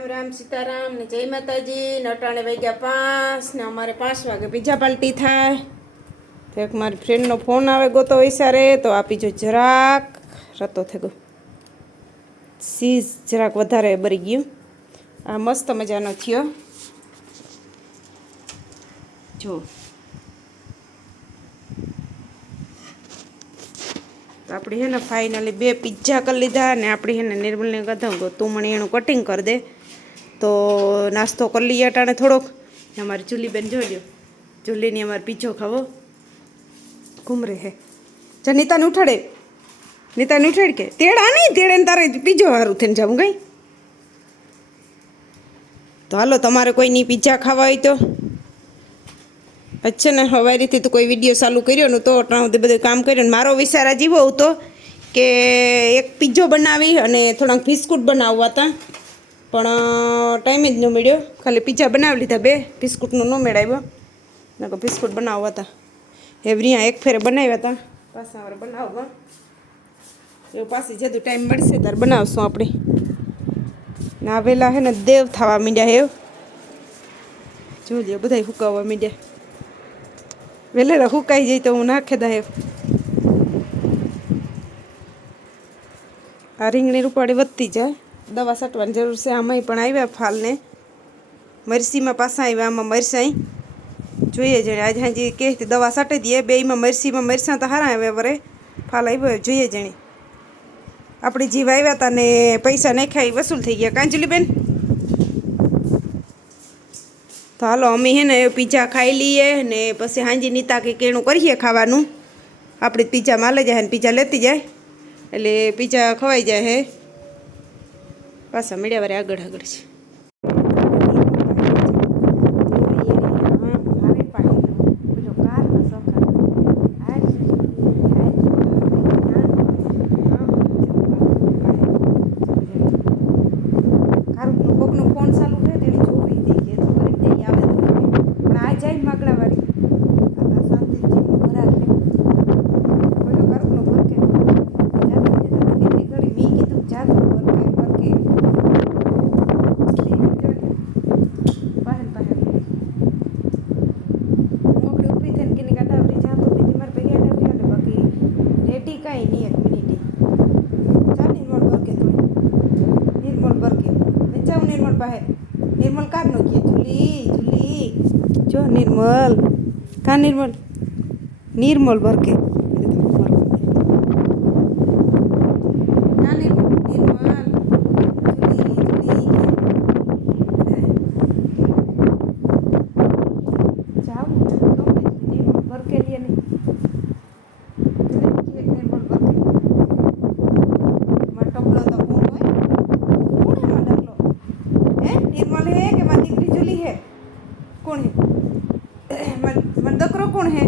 રામ રામ સીતારામ ને જય માતાજી. નટાણે વાગ્યા 5 ને અમારે 5 વાગે પીઝા પાર્ટી થાય. તો એક મારી ફ્રેન્ડનો ફોન આવે ગોતો વિચારે તો આપી જો જરાક રતો થઈ ગયો. સીઝ જરાક વધારે બરી ગયું. આ મસ્ત મજાનો થયો જો. તો આપણે હે ને ફાઇનલી 2 પિઝા કરી લીધા ને આપણી હે ને નિર્મલને કીધું કે તું મને એનું કટિંગ કરી દે તો નાસ્તો કરી લઈએ અટાણે થોડોક. અમારી જુલીબેન જોજો, જુલીની અમારે પીઝો ખાવો ઘૂમરે હે. જા નીતાને ઉઠાડે, નીતાને ઉઠાડ કે તેડા નહીં તેડે ને તારે પીઝો સારું થઈને જાઉં ગઈ. તો હાલો તમારે કોઈની પીઝા ખાવા હોય તો અચ્છા ને સવારેથી તો કોઈ વિડીયો ચાલુ કર્યો ને તો બધું કામ કર્યું ને મારો વિચાર આ જીવો હતો કે એક પીઝો બનાવી અને થોડાક બિસ્કુટ બનાવવા હતા પણ ટાઈમ જ ન મળ્યો. ખાલી પીઝા બનાવી લીધા, 2 બિસ્કુટનું ન મેળવ્યો ને બિસ્કુટ બનાવવા હતા. એવરીયા એક ફેરે બનાવ્યા હતા, પાછા વાર બનાવવા એવું પાછી જેટલું ટાઈમ મળશે ત્યારે બનાવશું આપણે. ને આવેલા હે ને દેવ થવા માંડ્યા હેવ જોઈ લો, બધા હુકાવવા માંડ્યા. વેલેરા હુકાઈ જાય તો હું નાખે દા હેવ. આ રીંગણી રૂપાળી વધતી જાય, દવા છાંટવાની જરૂર છે. આમાંય પણ આવ્યા ફાલને મરસીમાં પાછા આવ્યા. આમાં મરસાઈ જોઈએ જણે આજે હાજી કે દવા છાંટી દઈએ. બેયમાં મરસીમાં મરસાં તો સારા આવ્યા વરે, ફાલ આવ્યો જોઈએ જણે. આપણે જીવ આવ્યા હતા ને પૈસા નાખ્યા વસૂલ થઈ ગયા. કાંજલીબેન તો હાલો અમે હે ને પીઝા ખાઈ લઈએ ને પછી હાંજી નીતા કે કેણું કરીએ ખાવાનું. આપણે પીઝા માલે જાય ને પીઝા લેતી જાય એટલે પીઝા ખવાઈ જાય હે. પાછા મળ્યા વારે આગળ આગળ છે. કોકનો ફોન ચાલુ છે તેને જોવી દઈ કે કરી આવે પણ આ જાય માગડાવાળી આપણા શાંતિથી ઘરાક બોલો કારકનો વર્કે એટલી ઘડી મેં કીધું જાતો વર્કે વર્કે બહાર બહાર મોકડી ઊભી થઈને કેની કાટાવડી જાતો બીજી મારે પૈયા નથી આવે બાકી રેડી કાંઈ નહીં. 1 મિનિટ ચાલ નિર્મળ વર્કે થોડી નિર્મળ વર્કે જાઉં નિર્મળ પાસે. નિર્મલ કાર નો કે જુલી જુલી જો નિર્મલ કા નિર્મલ નિર્મલ વર્કે કા નિર્મલ નિર્મલ જુલી જુલી જાઉં નિર્મલ વર્કે લે નહીં નિર્મલ વર્કે માં ટપલો તો કોણ હોય કોણ એમાં ડગલો નિર્મલ है कि माँ दीकरी जुली है कौन है मन दकरो कौन है